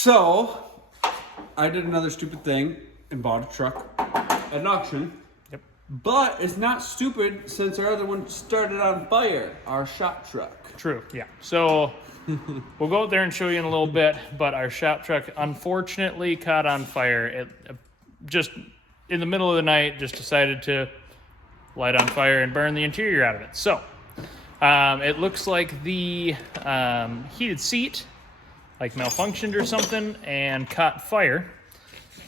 So, I did another stupid thing and bought a truck at an auction. Yep. But it's not stupid since our other one started on fire, our shop truck. True, yeah. So we'll go out there and show you in a little bit, but our shop truck unfortunately caught on fire. It just in the middle of the night just decided to light on fire and burn the interior out of it. So it looks like the heated seat like malfunctioned or something and caught fire,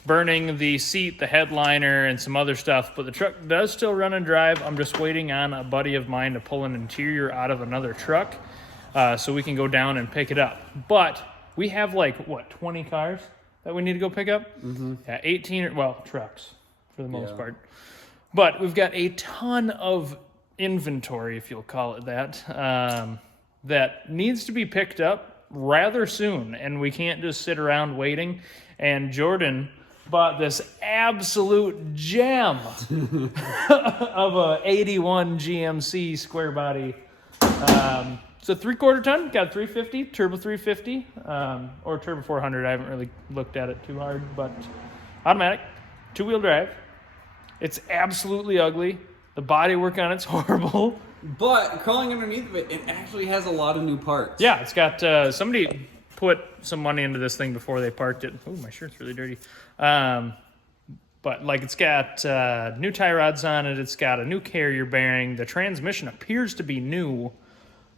burning the seat, the headliner, and some other stuff. But the truck does still run and drive. I'm just waiting on a buddy of mine to pull an interior out of another truck so we can go down and pick it up. But we have like, what, 20 cars that we need to go pick up? Mm-hmm. Yeah, 18, well, trucks for the most part. But we've got a ton of inventory, if you'll call it that, that needs to be picked up rather soon, and we can't just sit around waiting. And Jordan bought this absolute gem of a 81 GMC Squarebody. It's a 3/4 ton, got 350, turbo 350, or turbo 400. I haven't really looked at it too hard, but automatic, 2-wheel drive. It's absolutely ugly. The bodywork on it's horrible. But crawling underneath of it, it actually has a lot of new parts. Yeah, it's got, somebody put some money into this thing before they parked it. Oh, my shirt's really dirty. But like it's got new tie rods on it. It's got a new carrier bearing. The transmission appears to be new,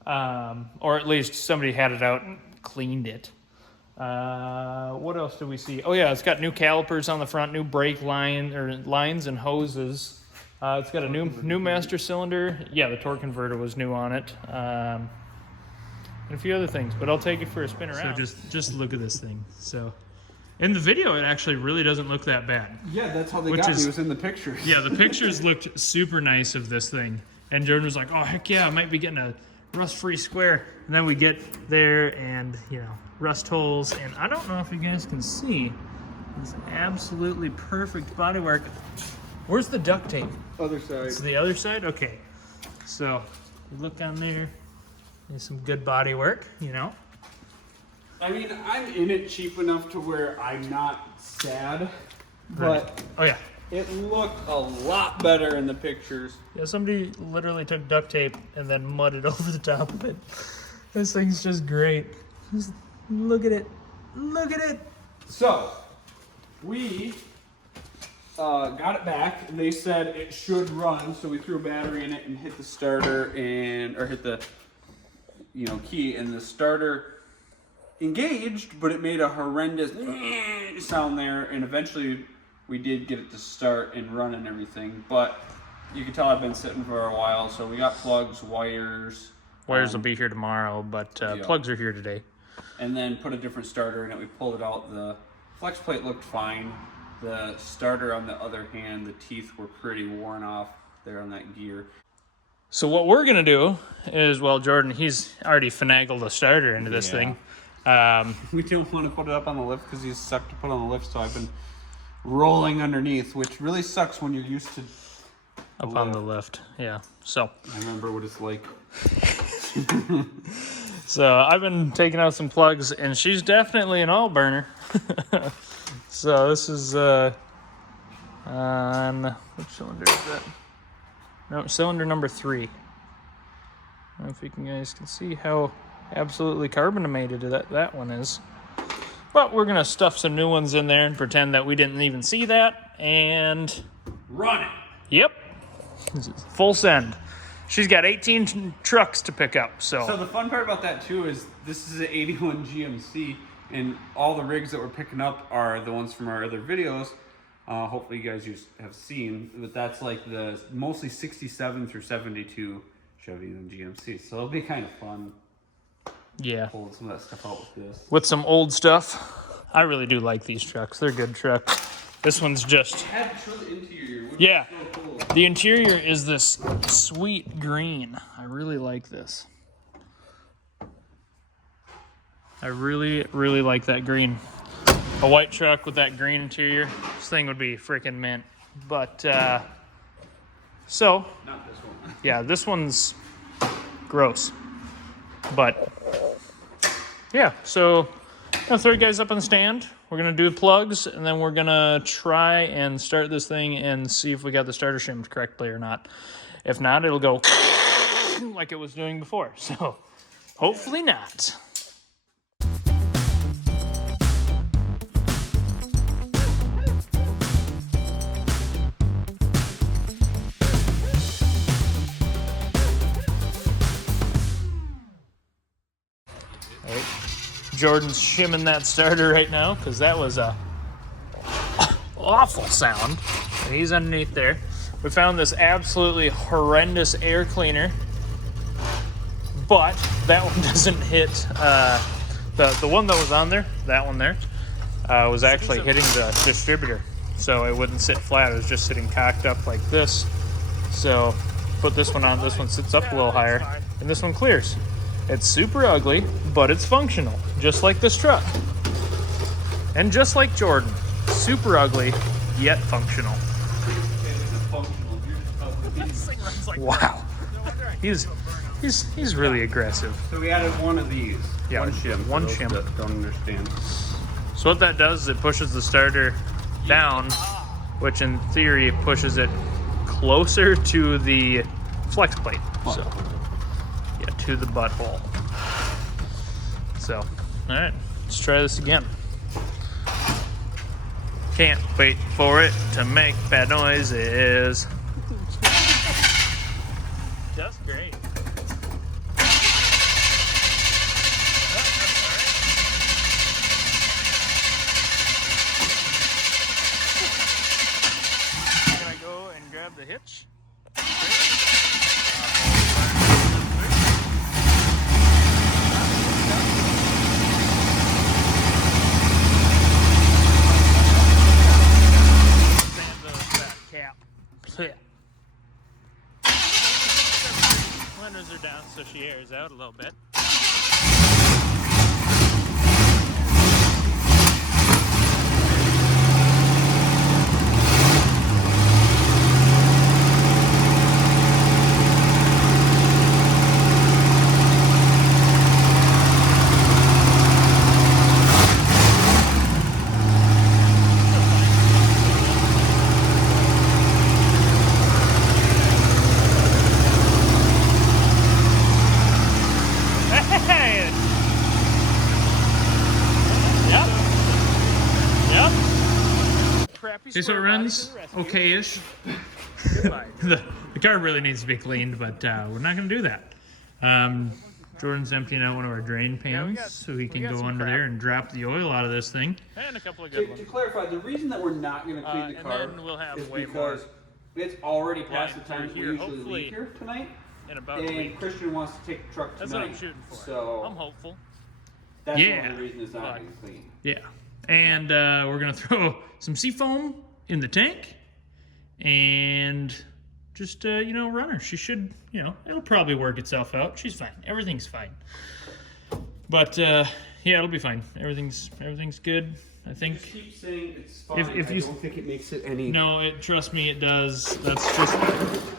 or at least somebody had it out and cleaned it. What else do we see? Oh yeah, it's got new calipers on the front, new brake lines and hoses. It's got a new master cylinder. Yeah, the torque converter was new on it. And a few other things, but I'll take it for a spin around. So just look at this thing. So in the video, it actually really doesn't look that bad. Yeah, that's how they got me. It was in the pictures. Yeah, the pictures looked super nice of this thing. And Jordan was like, oh, heck yeah, I might be getting a rust-free square. And then we get there and, you know, rust holes. And I don't know if you guys can see this absolutely perfect bodywork. Where's the duct tape? Other side. It's the other side? Okay. So, you look on there. There's some good body work, you know. I mean, I'm in it cheap enough to where I'm not sad. But oh yeah, it looked a lot better in the pictures. Yeah, somebody literally took duct tape and then mudded over the top of it. This thing's just great. Just look at it. Look at it. So, we got it back. They said it should run, so we threw a battery in it and hit the starter or hit the key, and the starter engaged, but it made a horrendous sound there, and eventually we did get it to start and run and everything, but you can tell I've been sitting for a while, so we got plugs, wires. Wires will be here tomorrow, but plugs are here today. And then put a different starter in it. We pulled it out. The flex plate looked fine. The starter, on the other hand, the teeth were pretty worn off there on that gear. So what we're going to do is, well, Jordan, he's already finagled a starter into this thing. We didn't want to put it up on the lift because he's sucked to put on the lift, so I've been rolling underneath, which really sucks when you're used to up on the lift. Yeah, so. I remember what it's like. So I've been taking out some plugs, and she's definitely an oil burner. So this is on, which cylinder is that? No, cylinder number 3. I don't know if you guys can see how absolutely carbonated that one is. But we're going to stuff some new ones in there and pretend that we didn't even see that. And run it. Yep. Full send. She's got 18 trucks to pick up. So the fun part about that too is this is an 81 GMC, and all the rigs that we're picking up are the ones from our other videos. Hopefully you guys have seen, but that's like the mostly 67 through 72 Chevy and GMC. So it'll be kind of fun. Yeah. Pulling some of that stuff out with this. With some old stuff. I really do like these trucks. They're good trucks. This one's just... Yeah. So cool. The interior is this sweet green. I really like this. I really, really like that green. A white truck with that green interior. This thing would be freaking mint. But, so... Not this one. Yeah, this one's gross. But... Yeah, so I'll throw you guys up on the stand. We're gonna do the plugs, and then we're gonna try and start this thing and see if we got the starter shimmed correctly or not. If not, it'll go like it was doing before. So hopefully not. Jordan's shimming that starter right now because that was a awful sound. And he's underneath there. We found this absolutely horrendous air cleaner, but that one doesn't hit the one that was on there. That one there was actually hitting the distributor, so it wouldn't sit flat. It was just sitting cocked up like this. So put this one on. This one sits up a little higher, and this one clears. It's super ugly, but it's functional, just like this truck. And just like Jordan, super ugly, yet functional. Wow. He's really aggressive. So we added one of these. Yeah, one shim. one for those shim. that don't understand. So what that does is it pushes the starter down, which in theory pushes it closer to the flex plate. So yeah, to the butthole. So, all right, let's try this again. Can't wait for it to make bad noises. That's great. Can I go and grab the hitch? Windows are down, so she airs out a little bit. See, so it runs okay-ish. the car really needs to be cleaned, but we're not going to do that. Jordan's emptying out one of our drain pans, so he can go under there and drop the oil out of this thing. And a couple of good ones. To clarify, the reason that we're not going to clean the car and then we'll have is way because it's already past the time we here, usually leave here tonight, in about a and week. Christian wants to take the truck tonight. That's what I'm shooting for. So I'm hopeful. that's one of the reasons it's not getting clean. Yeah. And we're going to throw some seafoam in the tank and just, run her. She should, it'll probably work itself out. She's fine. Everything's fine. But, yeah, it'll be fine. Everything's good. I think. Just keep saying it's fine. If you, I don't think it makes it any. No, trust me, it does. That's just.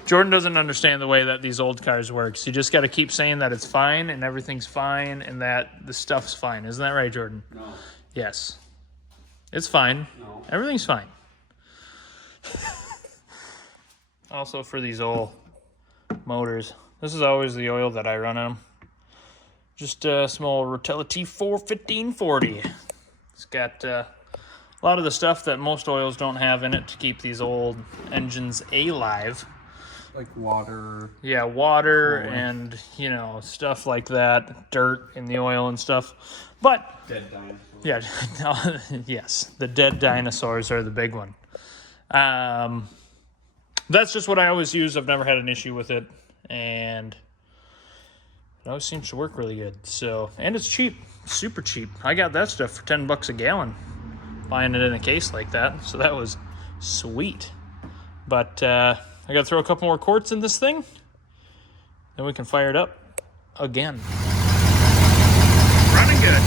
Jordan doesn't understand the way that these old cars work. So you just got to keep saying that it's fine and everything's fine and that the stuff's fine. Isn't that right, Jordan? No. Yes. It's fine. No. Everything's fine. Also, for these old motors, this is always the oil that I run on them. Just a small Rotella T4 1540. It's got a lot of the stuff that most oils don't have in it to keep these old engines alive. Like water. Yeah, water and, stuff like that. Dirt in the oil and stuff. But, Dead dinosaurs. yeah, yes, the dead dinosaurs are the big one. That's just what I always use. I've never had an issue with it. And it always seems to work really good. So, and it's cheap. Super cheap. I got that stuff for $10 a gallon, buying it in a case like that. So that was sweet. But I got to throw a couple more quarts in this thing. Then we can fire it up again. Running good.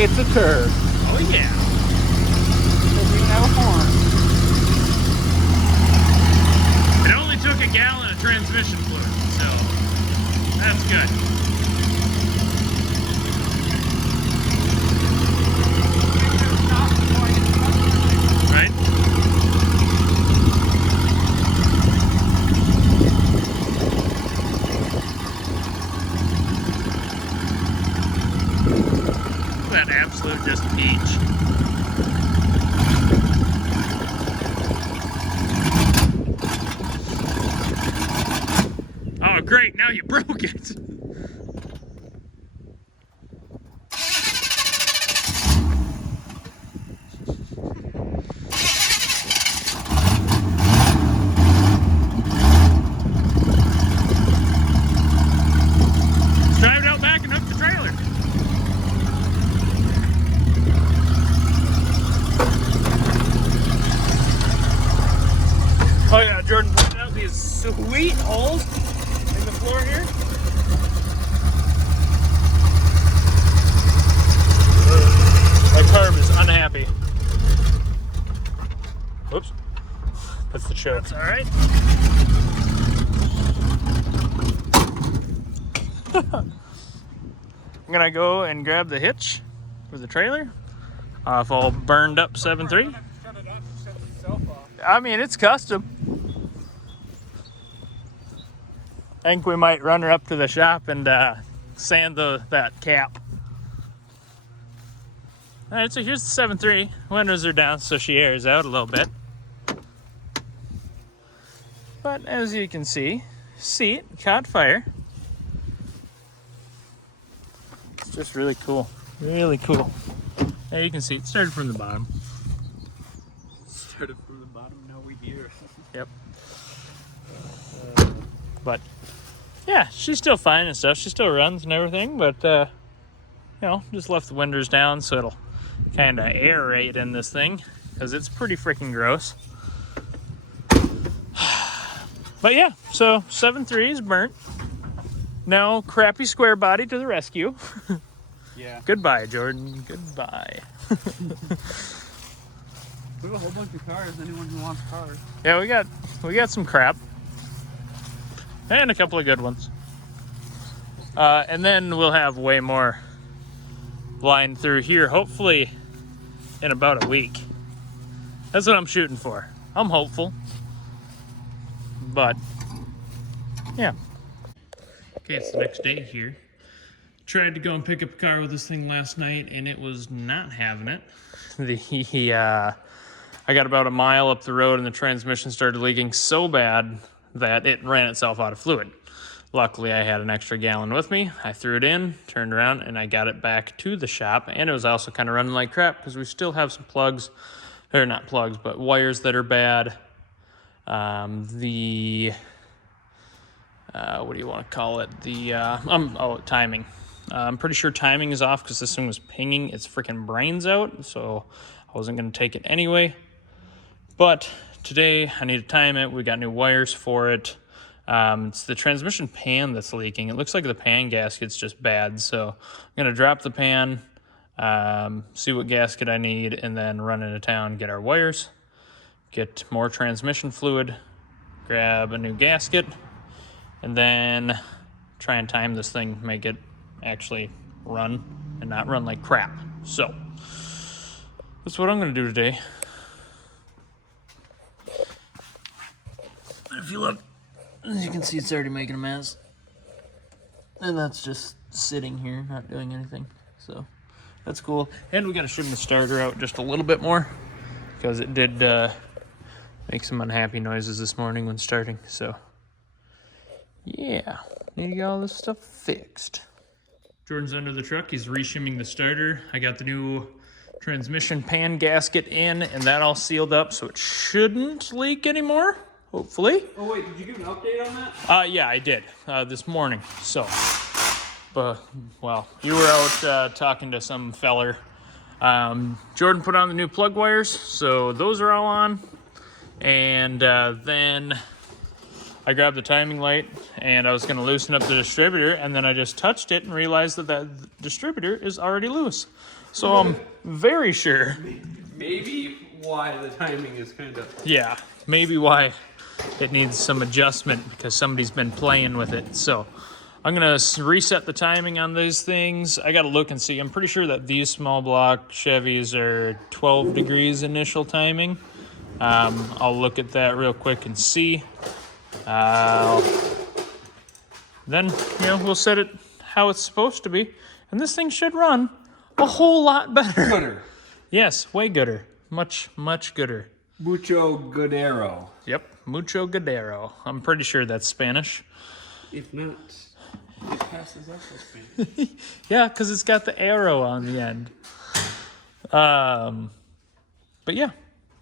It's a turd. Oh, yeah. Doesn't even have a horn. transmission fluid, so that's good. Right? That absolute just peach. Oh, great, now you broke it. Let's drive it out back and hook the trailer. Oh yeah, Jordan pointed out these sweet holes in the floor here. My carb is unhappy. Oops. That's the choke. That's alright. I'm gonna go and grab the hitch for the trailer off all burned up 7.3. I mean, it's custom. I think we might run her up to the shop and sand that cap. All right, so here's the 7.3. Windows are down, so she airs out a little bit. But as you can see, seat caught fire. It's just really cool, really cool. There you can see it started from the bottom. Started from the bottom, now we here. Yep. But yeah, she's still fine and stuff. She still runs and everything, but you know, just left the windows down so it'll kind of aerate in this thing because it's pretty freaking gross. But yeah, so 7.3 is burnt. Now crappy Squarebody to the rescue. Yeah. Goodbye, Jordan. Goodbye. We have a whole bunch of cars. Anyone who wants cars. Yeah, we got some crap. And a couple of good ones. And then we'll have way more lined through here, hopefully in about a week. That's what I'm shooting for. I'm hopeful. But, yeah. Okay, it's the next day here. Tried to go and pick up a car with this thing last night, and it was not having it. I got about a mile up the road, and the transmission started leaking so bad that it ran itself out of fluid. Luckily, I had an extra gallon with me. I threw it in, turned around, and I got it back to the shop. And it was also kind of running like crap because we still have some plugs, or not plugs, but wires that are bad. What do you want to call it? Timing. I'm pretty sure timing is off because this thing was pinging its freaking brains out, so I wasn't going to take it anyway. But today I need to time it. We got new wires for it. It's the transmission pan that's leaking. It looks like the pan gasket's just bad, so I'm going to drop the pan, see what gasket I need, and then run into town, get our wires, get more transmission fluid, grab a new gasket, and then try and time this thing, make it actually run and not run like crap. So that's what I'm going to do today. If you look, as you can see, it's already making a mess. And that's just sitting here, not doing anything. So that's cool. And we got to shim the starter out just a little bit more because it did make some unhappy noises this morning when starting. So yeah, need to get all this stuff fixed. Jordan's under the truck. He's re-shimming the starter. I got the new transmission pan gasket in, and that all sealed up, so it shouldn't leak anymore, hopefully. Oh wait, did you give an update on that? Yeah, I did, this morning. So, well, you were out talking to some feller. Jordan put on the new plug wires, so those are all on. And then I grabbed the timing light, and I was going to loosen up the distributor, and then I just touched it and realized that that distributor is already loose. So I'm very sure. Maybe why the timing is kind of... Yeah, maybe why it needs some adjustment because somebody's been playing with it. So I'm gonna reset the timing on these things. I gotta look and see. I'm pretty sure that these small block Chevys are 12 degrees initial timing. I'll look at that real quick and see. Then, we'll set it how it's supposed to be. And this thing should run a whole lot better. Gooder. Yes, way gooder. Much, much gooder. Mucho Goodero. Yep, mucho goodero. I'm pretty sure that's Spanish. If not, it passes also Spanish. Yeah, because it's got the arrow on the end. But yeah,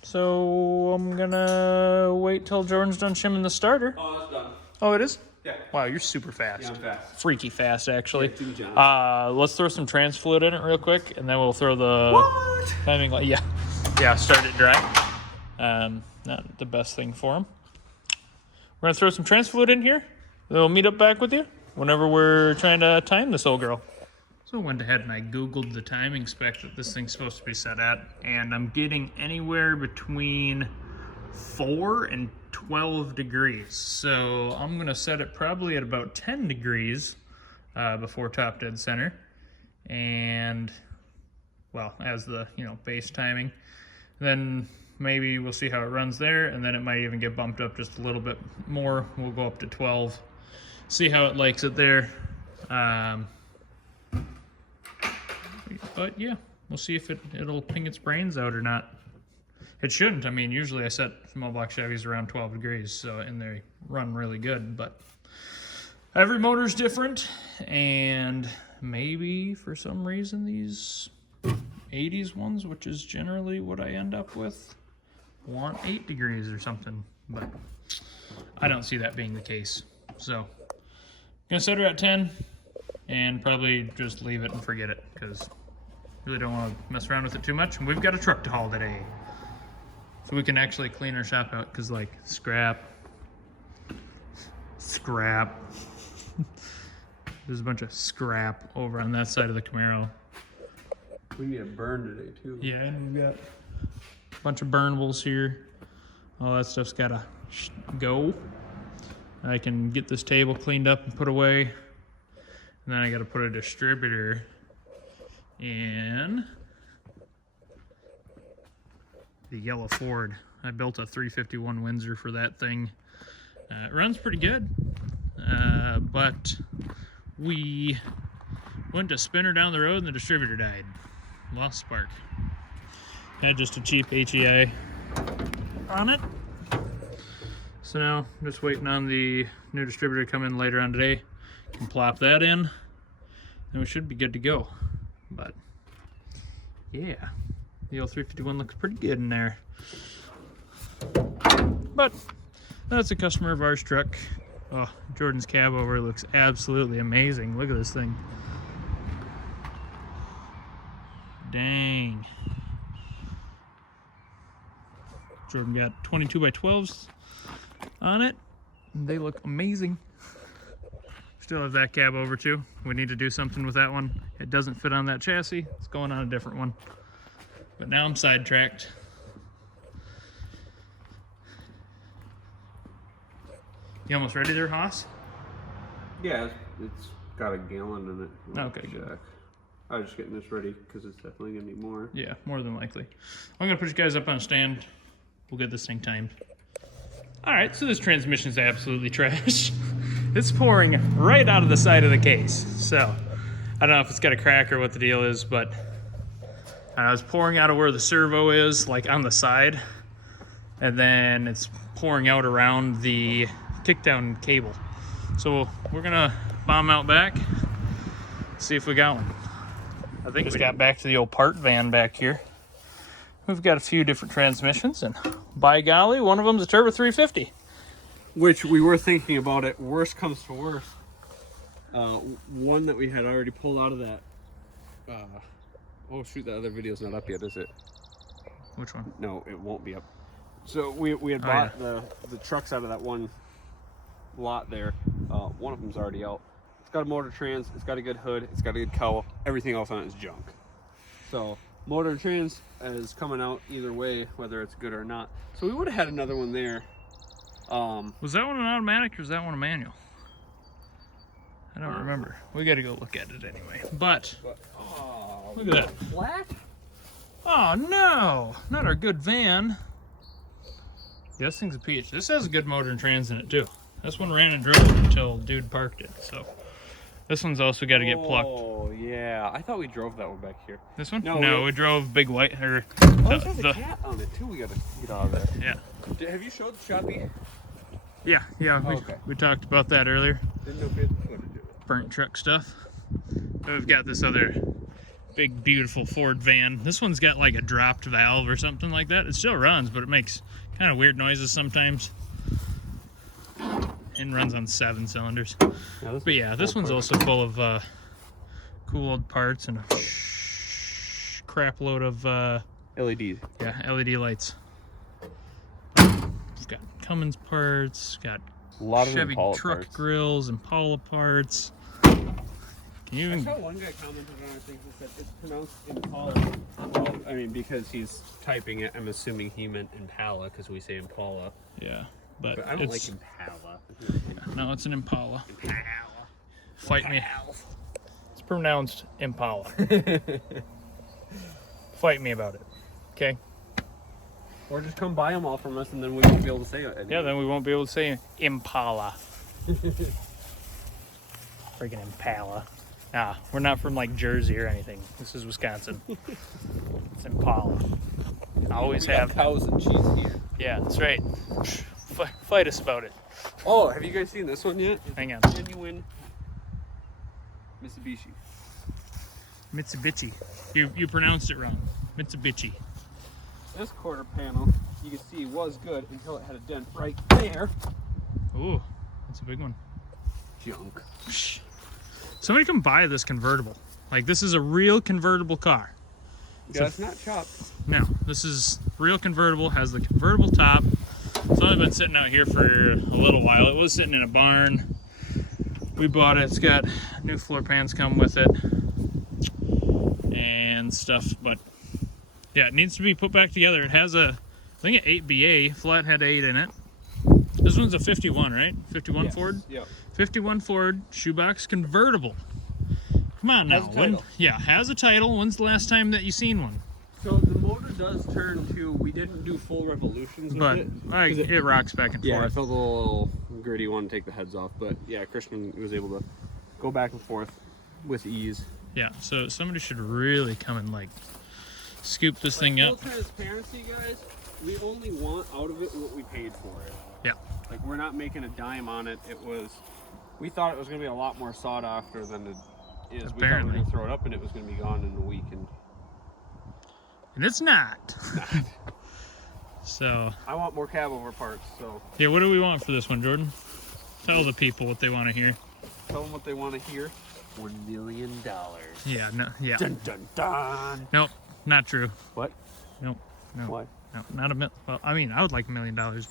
so I'm gonna wait till Jordan's done shimming the starter. Oh, that's done. Oh, it is? Yeah. Wow, you're super fast. Yeah, I'm fast. Freaky fast, actually. Yeah, too generous. Let's throw some trans fluid in it real quick, and then we'll throw the timing light. Yeah, start it dry. Not the best thing for them. We're gonna throw some trans fluid in here. Then we'll meet up back with you whenever we're trying to time this old girl. So I went ahead and I Googled the timing spec that this thing's supposed to be set at, and I'm getting anywhere between 4 and 12 degrees. So I'm gonna set it probably at about 10 degrees before top dead center. And well, as the base timing. Then maybe we'll see how it runs there, and then it might even get bumped up just a little bit more. We'll go up to 12, see how it likes it there. But yeah, we'll see if it'll ping its brains out or not. It shouldn't. I mean, usually I set small block Chevys around 12 degrees, so and they run really good. But every motor's different, and maybe for some reason these 80s ones, which is generally what I end up with, want 8 degrees or something. But I don't see that being the case. So gonna set her at 10 and probably just leave it and forget it, because really don't want to mess around with it too much. And we've got a truck to haul today, so we can actually clean our shop out, because like scrap there's a bunch of scrap over on that side of the Camaro. We need a burn today too. Yeah, and we've got a bunch of burnables here. All that stuff's gotta go. I can get this table cleaned up and put away, and then I gotta put a distributor in the yellow Ford. I built a 351 Windsor for that thing. It runs pretty good, but we went to spin her down the road and the distributor died. Lost spark. Had just a cheap HEI on it. So now I'm just waiting on the new distributor to come in later on today. Can plop that in, and we should be good to go. But yeah, the old 351 looks pretty good in there. But that's a customer of ours truck. Oh, Jordan's cab over looks absolutely amazing. Look at this thing. Dang. Jordan got 22 by 12s on it. They look amazing. Still have that cab over too. We need to do something with that one. It doesn't fit on that chassis. It's going on a different one. But now I'm sidetracked. You almost ready there, Haas? Yeah, it's got a gallon in it. Okay, good. I was just getting this ready because it's definitely gonna need more. Yeah, more than likely. I'm gonna put you guys up on a stand. We'll get this thing timed. All right, so this transmission's absolutely trash. It's pouring right out of the side of the case. So I don't know if it's got a crack or what the deal is, but it's pouring out of where the servo is, like on the side, and then it's pouring out around the kickdown cable. So we're gonna bomb out back, see if we got one. I think we got back to the old part van back here. We've got a few different transmissions, and by golly, one of them's a Turbo 350. Which we were thinking about it, worst comes to worst. One that we had already pulled out of that. Oh shoot, that other video's not up yet, is it? Which one? No, it won't be up. So we had bought the trucks out of that one lot there. One of them's already out. It's got a motor trans, it's got a good hood, it's got a good cowl. Everything else on it is junk. So motor and trans is coming out either way, whether it's good or not. So we would have had another one there. Was that one an automatic or was that one a manual? I don't remember. We got to go look at it anyway. But oh, look at that. Black? Oh no, not our good van. Yeah, this thing's a peach. This has a good motor and trans in it too. This one ran and drove until dude parked it. So this one's also got to get plucked. Oh yeah, I thought we drove that one back here. This one? No, we drove Big White. Or this has a cat on it too. We gotta get out of there. Yeah. Have you showed the Shoppy? Yeah. We talked about that earlier. Didn't know if we had the footage of it. Burnt truck stuff. But we've got this other big, beautiful Ford van. This one's got like a dropped valve or something like that. It still runs, but it makes kind of weird noises sometimes. And runs on 7 cylinders. Yeah, but yeah, this one's also full of cool old parts and a crap load of LEDs. Yeah, LED lights. It's got Cummins parts, got A lot of Chevy Impala truck parts. grills, Impala parts. Can you I even... saw one guy commented on our thing that said it's pronounced Impala. Well, I mean, because he's typing it, I'm assuming he meant Impala because we say Impala. Yeah, but I don't it's... like Impala. No, it's an Impala. Impala. Fight me. It's pronounced Impala. Fight me about it. Okay? Or just come buy them all from us and then we won't be able to say it anymore. Yeah, then we won't be able to say Impala. Freaking Impala. Ah, we're not from like Jersey or anything. This is Wisconsin. It's Impala. Always we got have. cows and cheese here. Yeah, that's right. Fight us about it. Oh, have you guys seen this one yet? Hang on. Genuine Mitsubishi. Mitsubishi. You pronounced it wrong. Mitsubishi. This quarter panel, you can see, was good until it had a dent right there. Ooh, that's a big one. Junk. Somebody come buy this convertible. Like, this is a real convertible car. Yeah, it's not chopped. No, this is real convertible, has the convertible top. It's only been sitting out here for a little while. It was sitting in a barn. We bought it. It's got new floor pans come with it and stuff, but yeah, it needs to be put back together. It has I think an 8BA, flathead 8 in it. This one's a 51, right? 51 yes. Ford? Yeah. 51 Ford shoebox convertible. Come on now. Has a title. Has a title. When's the last time that you seen one? So the motor does turn to, we didn't do full revolutions with but it. It rocks back and Yeah, forth. I felt a little gritty, wanted to take the heads off, but yeah, Christian was able to go back and forth with ease. Yeah, so somebody should really come and like scoop this thing up. Full transparency, guys, we only want out of it what we paid for it. Yeah. Like, we're not making a dime on it. We thought it was going to be a lot more sought after than it is. Apparently. We thought we were going to throw it up and it was going to be gone in a week. And it's not. So. I want more cab over parts, so. Yeah, what do we want for this one, Jordan? Tell the people what they want to hear. Tell them what they want to hear. $1 million. Yeah, no, yeah. Dun dun dun. Nope, not true. What? Nope, no. Why? No, not a million. Well, I mean, I would like $1 million, but.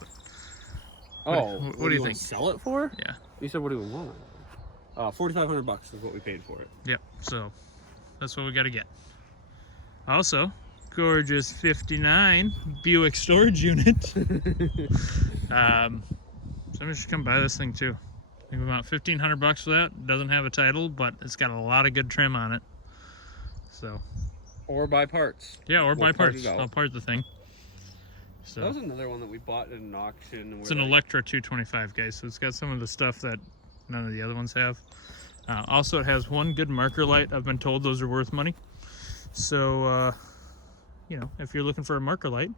What do you think? Sell it for? Yeah. You said what do we want? $4,500 is what we paid for it. Yep. So that's what we got to get. Also, gorgeous '59 Buick storage unit. Somebody should come buy this thing too. I think we want $1,500 for that. It doesn't have a title, but it's got a lot of good trim on it. So. Or buy parts. Yeah, or buy part parts. I'll part the thing. So. That was another one that we bought in an auction. And it's an Electra 225, guys, so it's got some of the stuff that none of the other ones have. Also, it has one good marker light. I've been told those are worth money. So, you know, if you're looking for a marker light,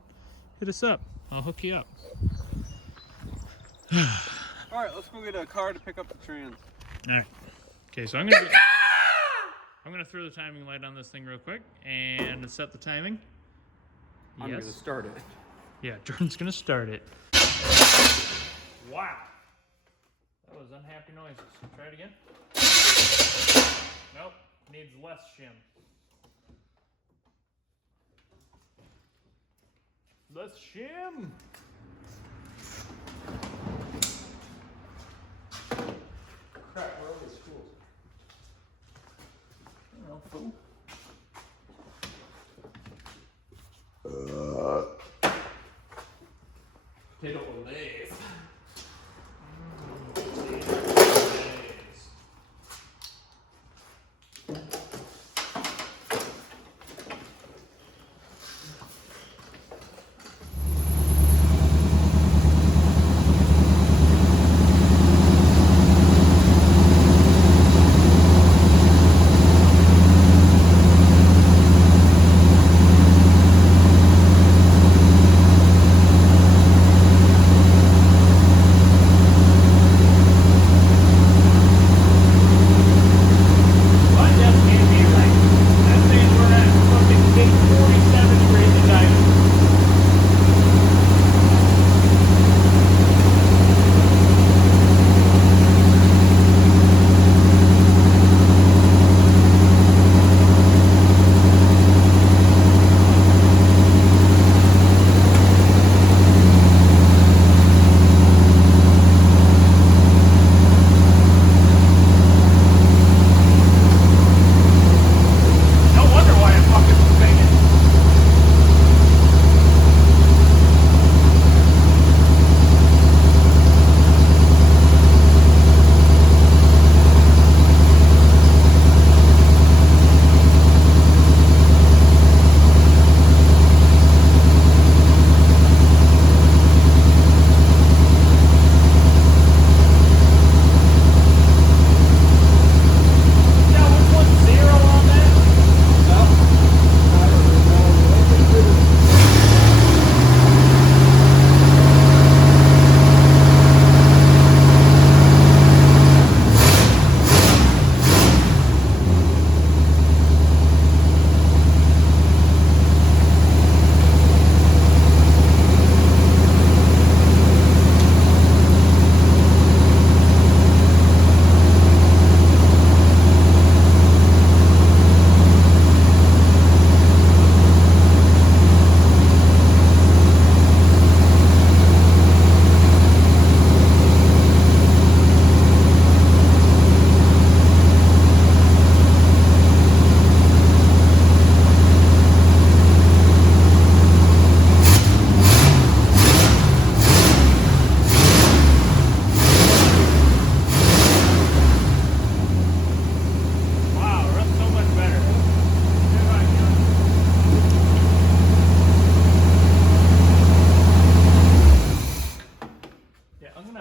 hit us up. I'll hook you up. All right, let's go get a car to pick up the trans. All right. Okay, so I'm gonna throw the timing light on this thing real quick and set the timing. I'm gonna start it. Yeah, Jordan's gonna start it. Wow. That was unhappy noises. Try it again. Nope. Needs less shim. Less shim. Crap, where are these schools? I don't know, fool. They don't believe.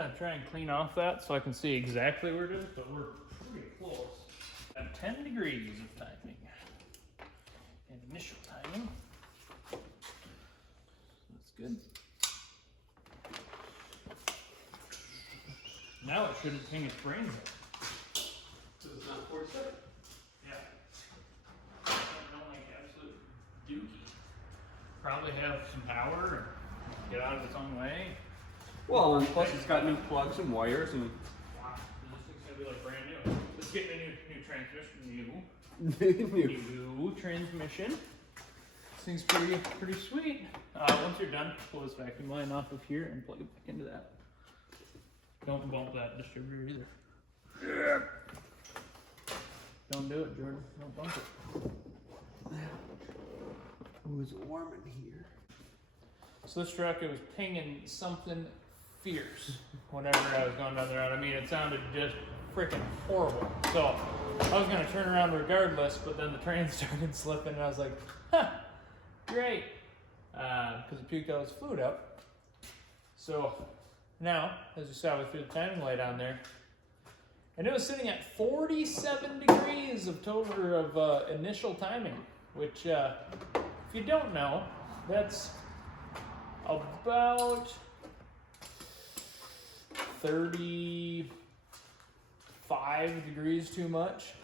gonna try and clean off that so I can see exactly where it is, but we're pretty close. At 10 degrees of timing. And initial timing. That's good. Now it shouldn't ping its brains up. So it's not 47. Yeah. I don't like absolute dookie. Probably have some power or get out of its own way. Well, and plus it's got new plugs and wires and. Wow, this thing's gonna be like brand new. Let's get a new transmission. New transmission. This thing's pretty sweet. Once you're done, pull this vacuum line off of here and plug it back into that. Don't bump that distributor either. Don't do it, Jordan. Don't bump it. Oh, is it warm in here? So this truck, it was pinging something fierce whenever I was going down the road. I mean, it sounded just freaking horrible. So I was gonna turn around regardless, but then the train started slipping, and I was like, "Huh, great," because it puked all its fluid up. So now, as you saw, we threw the timing light on there, and it was sitting at 47 degrees of total of initial timing, which, if you don't know, that's about 35 degrees too much.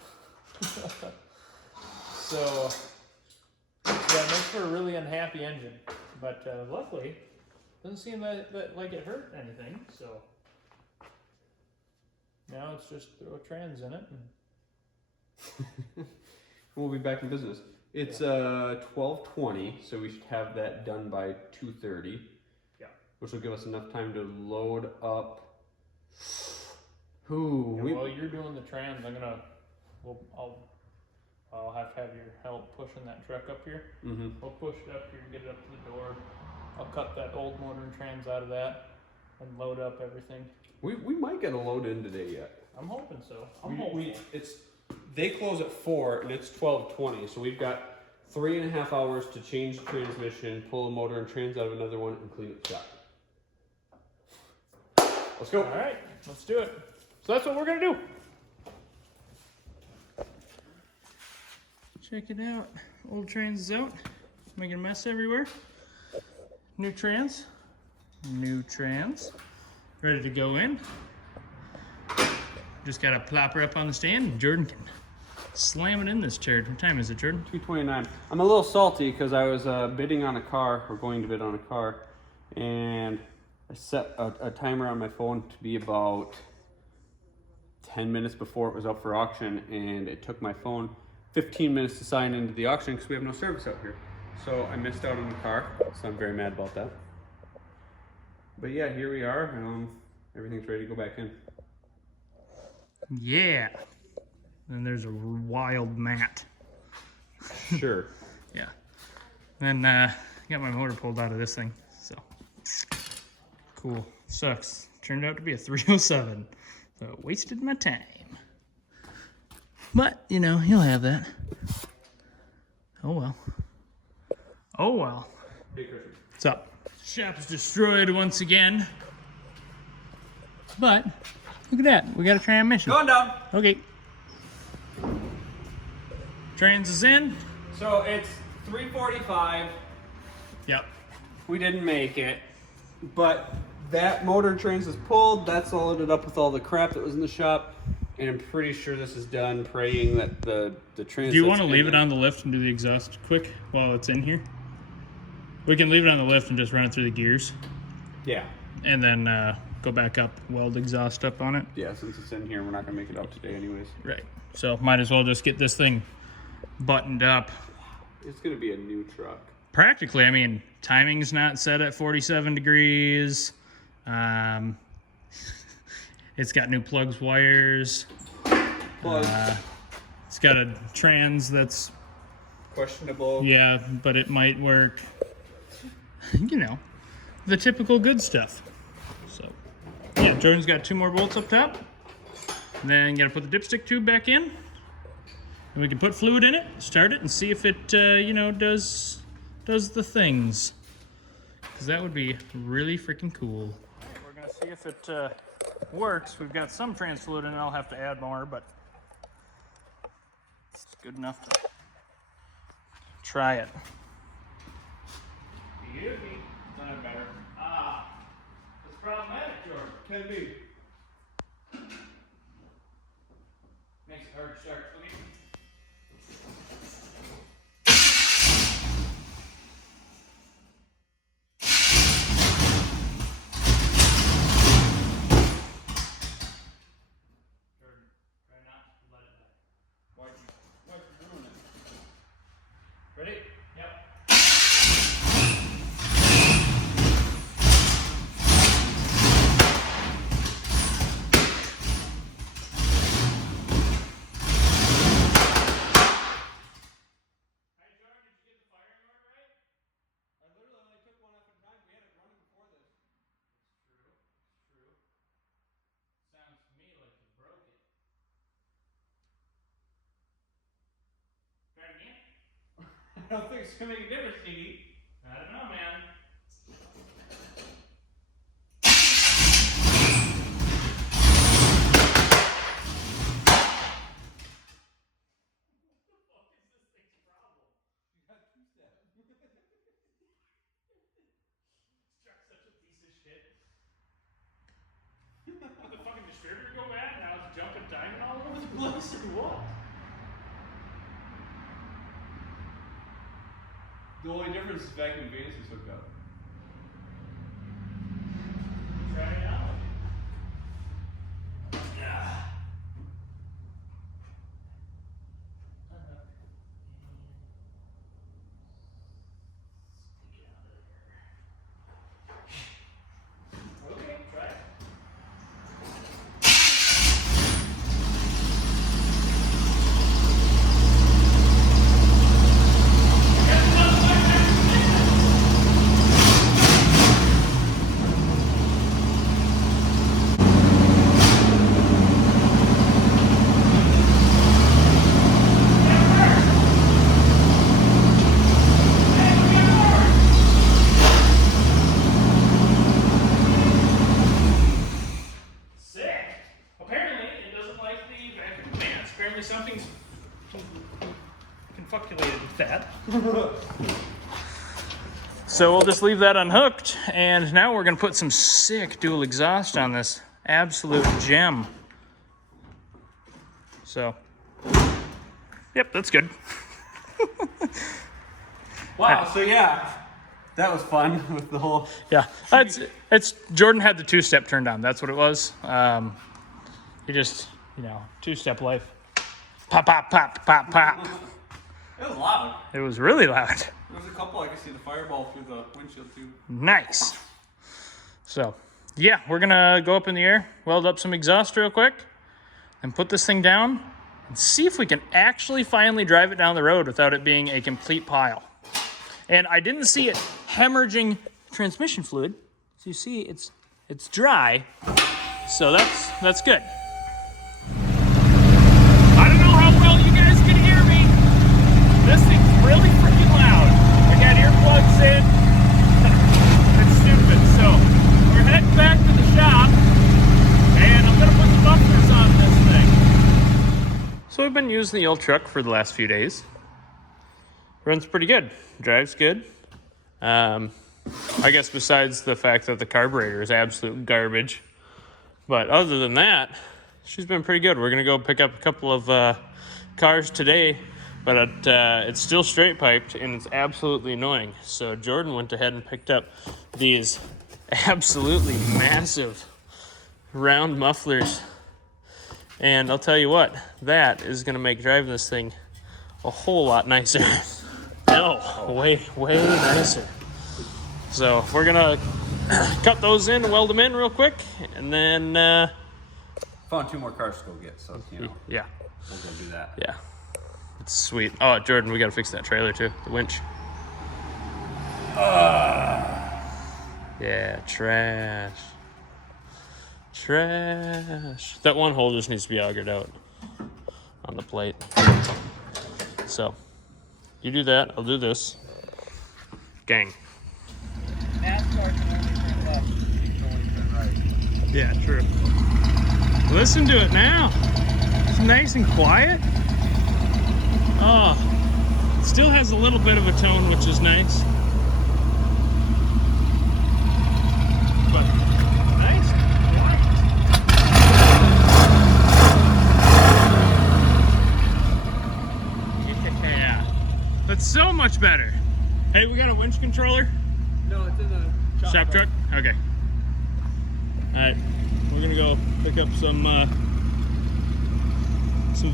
So, yeah, it makes for a really unhappy engine. But luckily, doesn't seem like it hurt anything. So now it's just throw a trans in it. And We'll be back in business. It's 12:20, so we should have that done by 2:30. Yeah. Which will give us enough time to load up. while you're doing the trans, I'll have to have your help pushing that truck up here. Mm-hmm. I'll push it up here, get it up to the door. I'll cut that old motor and trans out of that and load up everything. We might get a load in today yet. I'm hoping so. They close at 4 and it's 12:20, so we've got 3.5 hours to change the transmission, pull the motor and trans out of another one, and clean up the shop. Let's go. All right, let's do it. So that's what we're gonna do. Check it out. Old trans is out. Making a mess everywhere. New trans. Ready to go in. Just gotta plop her up on the stand and Jordan can slam it in this turd. What time is it, Jordan? 2:29. I'm a little salty because I was bidding on a car, or going to bid on a car, and I set a timer on my phone to be about 10 minutes before it was up for auction, and it took my phone 15 minutes to sign into the auction because we have no service out here. So I missed out on the car, so I'm very mad about that. But yeah, here we are. Everything's ready to go back in. Yeah. Then there's a wild mat. Sure. Yeah. Then got my motor pulled out of this thing. So cool. Sucks. Turned out to be a 307. So it wasted my time. But, you know, you'll have that. Oh well. Oh well. Hey, Christian. What's up? Shop is destroyed once again. But look at that. We got a transmission. Going down. Okay. Trans is in. So it's 3:45. Yep. We didn't make it, but that motor trans is pulled. That's loaded up with all the crap that was in the shop, and I'm pretty sure this is done. Praying that the trans. Do you want to leave it on the lift and do the exhaust quick while it's in here? We can leave it on the lift and just run it through the gears. Yeah. And then go back up, weld exhaust up on it. Yeah, since it's in here, we're not gonna make it out today, anyways. Right. So might as well just get this thing buttoned up. It's gonna be a new truck. Practically, I mean, timing's not set at 47 degrees. It's got new plugs, wires. It's got a trans that's Questionable. yeah, but it might work. You know, the typical good stuff. So, yeah, Jordan's got 2 more bolts up top. Then you gotta put the dipstick tube back in. And we can put fluid in it, start it, and see if it, you know, does the things. Because that would be really freaking cool. We're gonna See if it works. We've got some trans fluid in it. I'll have to add more, but it's good enough to try it. Excuse me. Sounded better. It's problematic, Jordan. Can be. Makes it hard to start. Okay. Jordan, try not to let it die. Why you doing it? Ready? Yep. Sounds to me like you broke it. Try it again? I don't think it's gonna make a difference, Stevie. I don't know, man. What the fuck is this thing's problem? You got two-step. Truck's such a piece of shit. Did the fucking distributor go bad? Now it's jumping diamond all over the place or what? The only difference is vacuum Venus is hooked up. Try it out. Okay, try it. Sick. Apparently, it doesn't like the vacuum fans. Apparently, something's confuculated with that. So we'll just leave that unhooked, and now we're gonna put some sick dual exhaust on this absolute gem. So, yep, that's good. Wow, so yeah, that was fun with the whole. Yeah, it's Jordan had the two-step turned on. That's what it was. He just, two-step life. Pop, pop, pop, pop, pop. It was loud. It was really loud. There was a couple I could see the fireball through the windshield too. Nice. So, yeah, we're gonna go up in the air, weld up some exhaust real quick, and put this thing down, and see if we can actually finally drive it down the road without it being a complete pile. And I didn't see it hemorrhaging transmission fluid. So you see, it's dry. So that's good. I don't know how well you guys can hear me. This thing's really freaking loud. I got earplugs in. It's stupid. So we're heading back to the shop, and I'm gonna put the bumpers on this thing. So we've been using the old truck for the last few days. Runs pretty good. Drives good. I guess besides the fact that the carburetor is absolute garbage. But other than that, she's been pretty good. We're going to go pick up a couple of cars today, but it's still straight piped and it's absolutely annoying. So Jordan went ahead and picked up these absolutely massive round mufflers. And I'll tell you what, that is going to make driving this thing a whole lot nicer. Oh, way nicer. So we're gonna cut those in, weld them in real quick, and then Found two more cars to go get, so yeah, we'll go do that. yeah, it's sweet. Oh, Jordan, we gotta fix that trailer too, the winch. Yeah, trash. That one hole just needs to be augered out on the plate. So you do that, I'll do this. Gang. NASCAR can only turn left. You can only turn right. Yeah, true. Listen to it now. It's nice and quiet. Oh, it still has a little bit of a tone, which is nice. But nice and quiet. Yeah, that's so much better. Hey, we got a winch controller? No, it's in the Shop truck? Okay. Alright, we're gonna go pick up some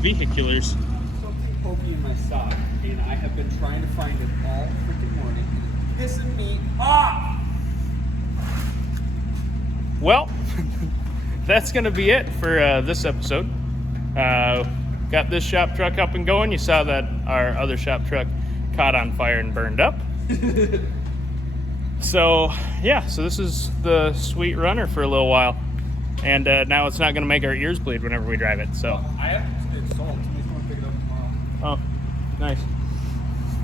vehiculars. Something pokey in my sock, and I have been trying to find it all freaking morning. It's pissing me off! Well, that's gonna be it for this episode. Got this shop truck up and going. You saw that our other shop truck caught on fire and burned up. So yeah, so this is the sweet runner for a little while, and now it's not going to make our ears bleed whenever we drive it. So I have it sold. Somebody's going to pick it up tomorrow. oh, nice.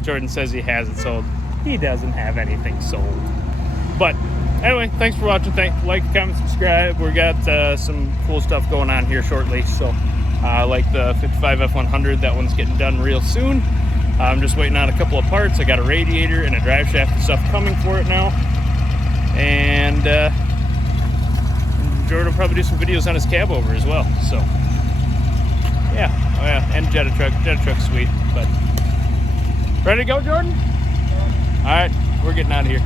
Jordan says he has it sold. He doesn't have anything sold. But anyway, thanks for watching. Like, comment, subscribe. We got some cool stuff going on here shortly. So like the 55 F100, that one's getting done real soon. I'm just waiting on a couple of parts. I got a radiator and a drive shaft and stuff coming for it now. And Jordan will probably do some videos on his cab over as well. So yeah, oh yeah, and Jetta truck. Jetta truck's sweet. But ready to go, Jordan? All right, we're getting out of here.